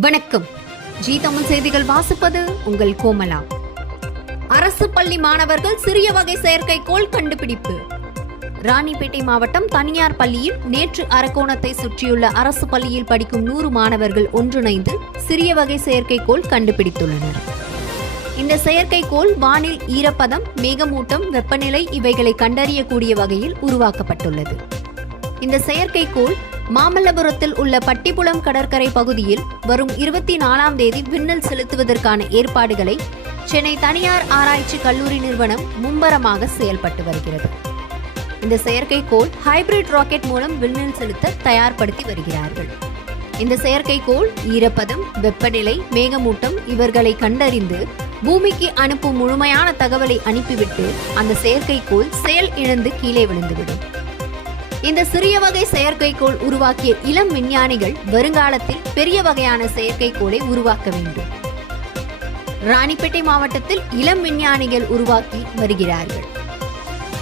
வணக்கம். ஜி தமிழ் செய்திகள் வாசிப்பது உங்கள் கோமலா. அரசு பள்ளி மாணவர்கள் சிறிய வகை செயற்கைக்கோள் கண்டுபிடிப்பு. ராணிப்பேட்டை மாவட்டம் தனியார் பள்ளியில் நேற்று அரக்கோணத்தை சுற்றியுள்ள அரசு பள்ளியில் படிக்கும் நூறு மாணவர்கள் ஒன்றிணைந்து சிறிய வகை செயற்கைக்கோள் கண்டுபிடித்துள்ளனர். இந்த செயற்கைக்கோள் வானில் ஈரப்பதம் மேகமூட்டம் வெப்பநிலை இவைகளை கண்டறியக்கூடிய வகையில் உருவாக்கப்பட்டுள்ளது. இந்த செயற்கைக்கோள் மாமல்லபுரத்தில் உள்ள பட்டிப்புலம் கடற்கரை பகுதியில் வரும் இருபத்தி நாலாம் தேதி விண்ணில் செலுத்துவதற்கான ஏற்பாடுகளை சென்னை தனியார் ஆராய்ச்சி கல்லூரி நிறுவனம் மும்பரமாக செயல்பட்டு வருகிறது. இந்த செயற்கைக்கோள் ஹைபிரிட் ராக்கெட் மூலம் விண்ணில் செலுத்த தயார்படுத்தி வருகிறார்கள். இந்த செயற்கைக்கோள் ஈரப்பதம் வெப்பநிலை மேகமூட்டம் இவர்களை கண்டறிந்து பூமிக்கு அனுப்பும் முழுமையான தகவலை அனுப்பிவிட்டு அந்த செயற்கைக்கோள் செயல் இழந்து கீழே விழுந்துவிடும். இந்த சிறிய வகை செயற்கைக்கோள் உருவாக்கிய இளம் விஞ்ஞானிகள் வருங்காலத்தில் பெரிய வகையான செயற்கைக்கோளை உருவாக்க வேண்டும். ராணிப்பேட்டை மாவட்டத்தில் இளம் விஞ்ஞானிகள் உருவாக்கி வருகிறார்கள்.